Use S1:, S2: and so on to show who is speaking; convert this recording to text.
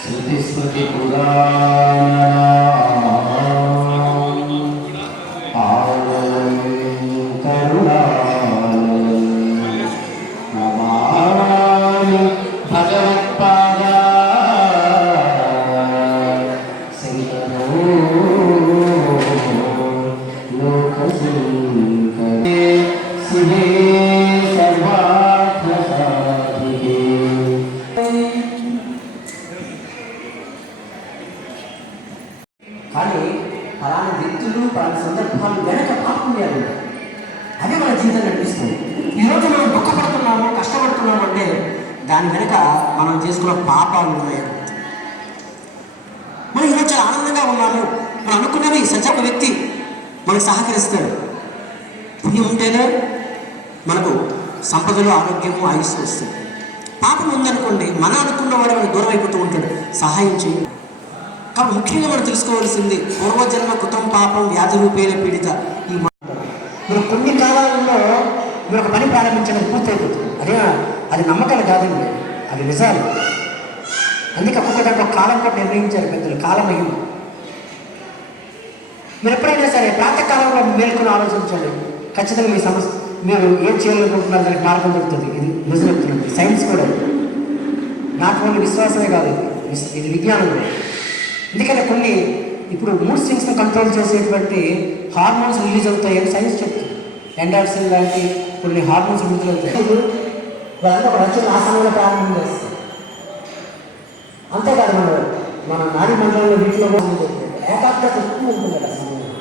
S1: స్థుతి స్థుతి పురాణ
S2: కానీ పలానా వ్యక్తులు పలానా సందర్భాలు వెనక పాపం అదే మన జీవితం నడిపిస్తుంది ఈరోజు మనం దుఃఖపడుతున్నాము కష్టపడుతున్నాము అంటే దాని వెనక మనం చేసుకున్న పాపాలు ఉన్నాయి. మనం ఈరోజు చాలా ఆనందంగా ఉన్నాము. మనం అనుకున్నవి సజ్జన వ్యక్తి మనకు సహకరిస్తాడు. పుణ్యం ఉంటేనే మనకు సంపదలు ఆరోగ్యము ఆయుస్సు వస్తుంది పాపం ఉందనుకోండి మనం అనుకున్న వాడు మనకు దూరం అయిపోతూ ఉంటాడు. సహాయం చేయండి. కానీ ముఖ్యంగా మనం తెలుసుకోవాల్సింది పూర్వజన్మ కృతం పాపం వ్యాధి రూపేణ పీడిత ఈ మనం మీరు కొన్ని కాలాలలో మీరు ఒక పని ప్రారంభించడం పూర్తయిపోతుంది. అదే అది నమ్మకాలు కాదండి. అది నిజాలు. అందుకే ఒక్కొక్క దాంట్లో కాలం కూడా నిర్ణయించారు పెద్దలు కాలం అయింది మీరు ఎప్పుడైనా సరే ప్రాతకాలంలో మేల్కొని ఆలోచించండి ఖచ్చితంగా మీ సమస్య మీరు ఏం చేయాలనుకుంటున్నారు దానికి మార్గం దొరుకుతుంది. ఇది నిజం సైన్స్ కూడా. నాట్ ఓన్లీ విశ్వాసమే కాదు. ఇది విజ్ఞానం. కూడా ఎందుకంటే కొన్ని ఇప్పుడు మూడ్ స్వింగ్స్ని కంట్రోల్ చేసేటువంటి హార్మోన్స్ రిలీజ్ అవుతాయని సైన్స్ చెప్తుంది. ఎండాక్సిన్ లాంటి కొన్ని హార్మోన్స్ విడుదలవుతాయి వాళ్ళంతా ఒక రచన ఆ సమయంలో ప్రారంభం చేస్తారు అంతేకాదు మన మన నాడీ మండలంలో వీటిలో కూడా ఏకాగ్రత ఎక్కువ ఉంటుంది కదా సమయంలో.